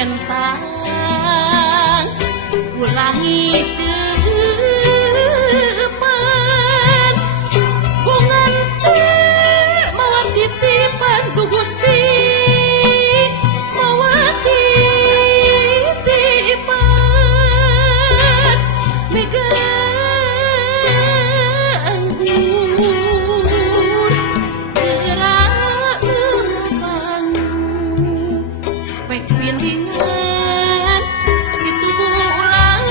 bentang ulangi cepan bungan mawa titipan du Gusti mawa titipan mega anggur gerak lempang pek piringan itu bulan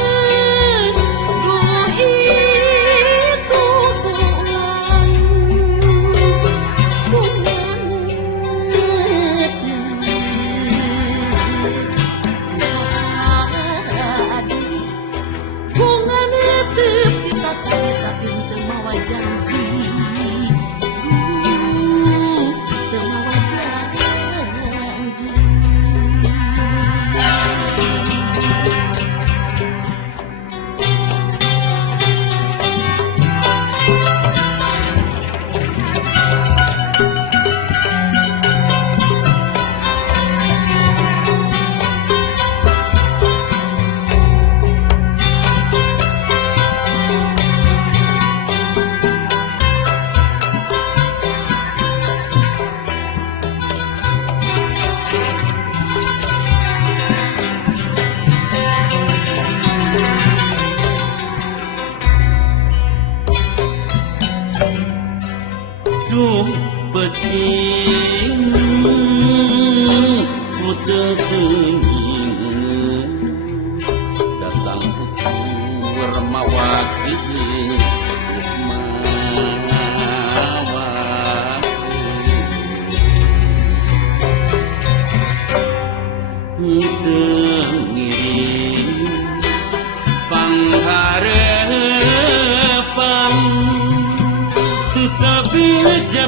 duh itu bulan bungan bunga netep kita tadi tapi teu mawa janji teu mawa janji duh beting ku teu datang ukur mawaki ngiring pangharepan tapi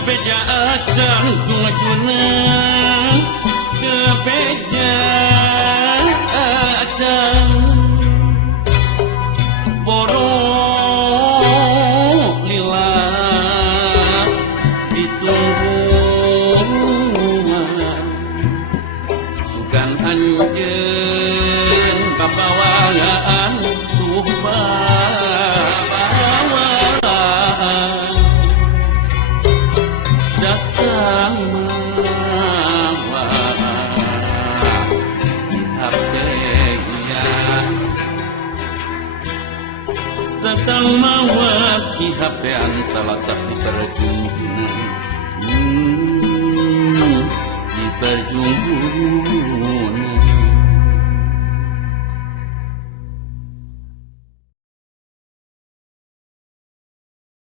beja acan cuma-cuma beja acan borong lila ditunggungan sugan anjeun bapawangan tuh bawaan datang mawa di HP-nya datang mawa di HP-an talatak di perjunjunan di perjunjunan